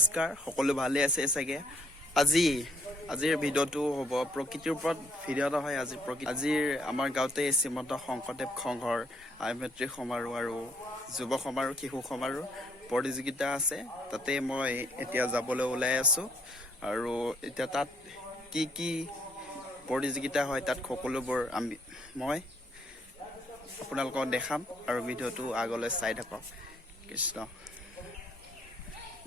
নমস্কাৰ সকলো ভালে আছে চাগে আজিৰ ভিডিঅ'টো হ'ব প্ৰকৃতিৰ ওপৰত ভিডিঅ' নহয় আজিৰ আমাৰ গাঁৱতে শ্ৰীমন্ত শংকৰদেৱ সংঘৰ আয়ুৰ্বেদিক সমাৰোহ আৰু যুৱ সমাৰোহ শিশু সমাৰোহ প্ৰতিযোগিতা আছে তাতে মই এতিয়া যাবলৈ ওলাই আছো আৰু এতিয়া তাত কি প্ৰতিযোগিতা হয় তাত সকলোবোৰ মই আপোনালোকক দেখাম আৰু ভিডিঅ'টো আগলৈ চাই থাকক কৃষ্ণ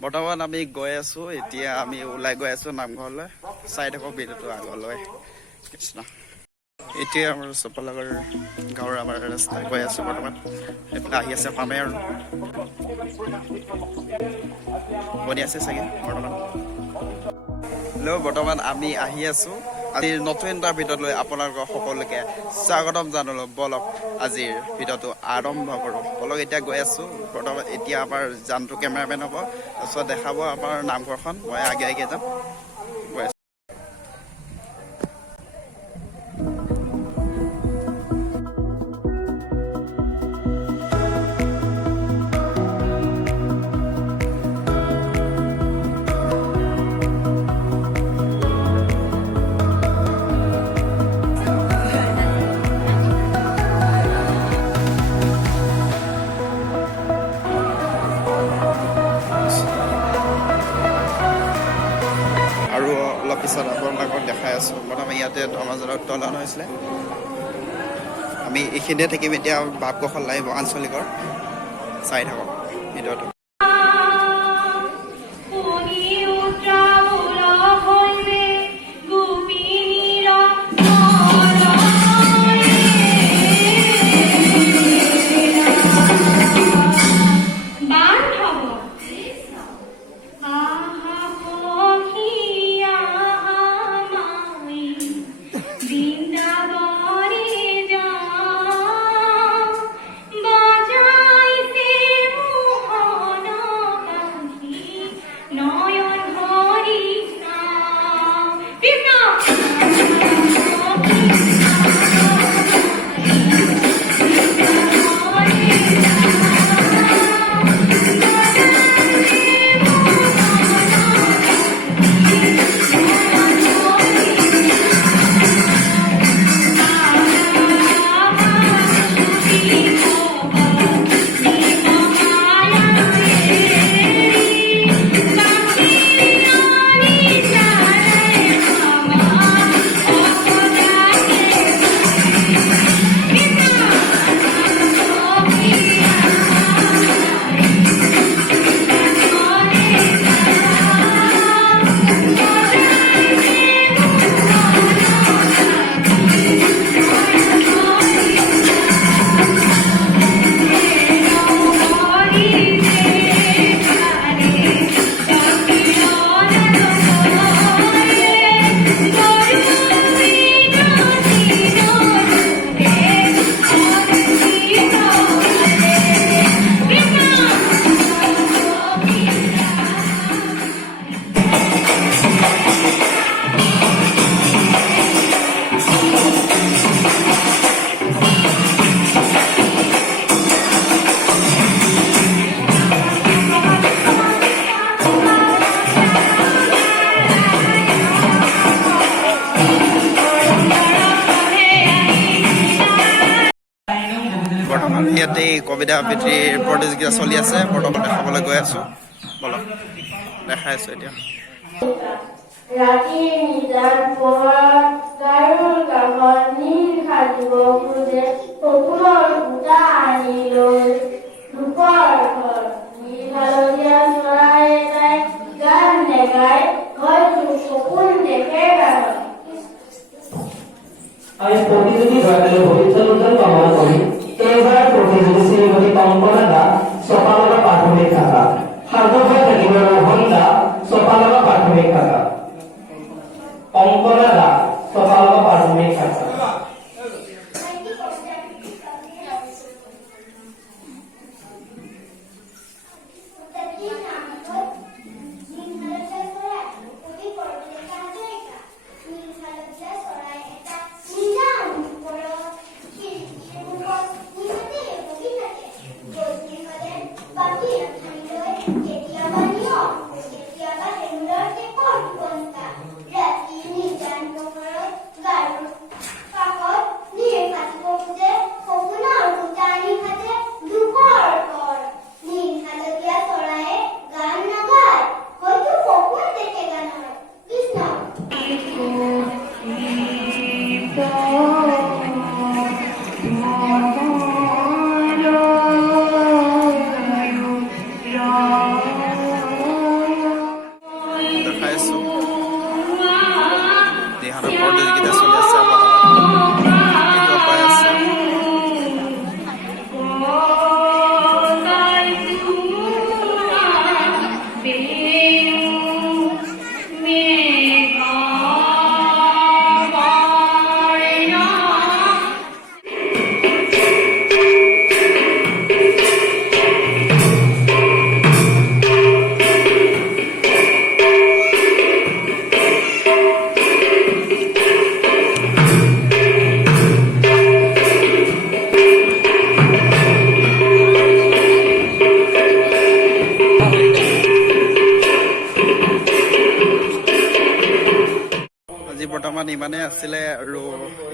বৰ্তমান আমি গৈ আছো এতিয়া আমি ওলাই গৈ আছো নামঘৰলৈ চাই থাকক ভিডিঅ'টো আগলৈ কৃষ্ণ এতিয়া আমাৰ চপলাগৰ গাঁৱৰ আমাৰ ৰাস্তা গৈ আছো বৰ্তমান এইফালে আহি আছে পামে আৰু বনি আছে চাগে বৰ্তমান আমি আহি আছো আজিৰ নতুন এটা ভিডিঅ'ত লৈ আপোনালোকক সকলোকে স্বাগতম জনালো বলক আজিৰ ভিডিঅ'টো আৰম্ভ কৰোঁ বলক এতিয়া গৈ আছো বৰ্তমান এতিয়া আমাৰ জানটো কেমেৰামেন হ'ব তাৰপিছত দেখাব আমাৰ নামঘৰখন মই আগে যাম গৈ আছো পিছত আপোনালোকক দেখাই আছো বৰ্তমান ইয়াতে ধৰ্মজনৰ উত্তোলন হৈছিলে আমি এইখিনিতে থাকিম এতিয়া বাপগোসাল লাগিব আঞ্চলিকৰ চাই থাকক ভিডিঅ'টো বৰ্তমান ইয়াতে কবিতা আবৃত্তিৰ প্ৰতিযোগিতা চলি আছে বৰ্তমান দেখাবলৈ গৈ আছো বলক দেখাই আছো এতিয়া ৰাতি নিজান গাৰুৰ কাষত নীল সাজিব খোজে সপোনৰ সূতা আনি লৈ ৰূপৰ ঘৰ নীল হালধীয়া চৰাই এটাই গান নেগাই হয়তো সপোন দেখে গানত আমি প্ৰতিযোগী ভাগলৈ ভৱিষ্যতৰ কামনা কৰি এইবাৰ প্ৰতিযোগী শ্ৰীমতী কংকনা দা চপালগা প্ৰাথমিক শাখা সাগৰ থাকিব মোহন দা চপালগা প্ৰাথমিক শাখা কংকনা দা চপালগা প্ৰাথমিক শাখা দেখাই আছো দিহানৰ প্ৰতিযোগিতা চলি আছে বৰ্তমান পাই আছে আজি বৰ্তমান ইমানেই আছিলে আৰু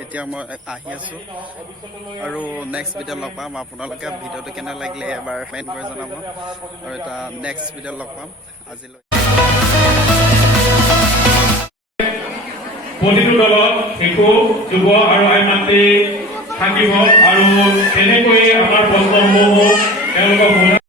এতিয়া মই আহি আছো আৰু নেক্সট ভিডিঅ' লগ পাম আপোনালোকে ভিডিঅ'টো কেনে লাগিলে এবাৰ কমেণ্ট কৰি জনাব আৰু এটা নেক্সট ভিডিঅ' লগ পাম আজিলৈ প্ৰতিটো দলত শিশু যুৱ আৰু আই মাতৃ থাকিব আৰু তেনেকৈয়ে আমাৰ প্ৰশ্নসমূহ তেওঁলোকক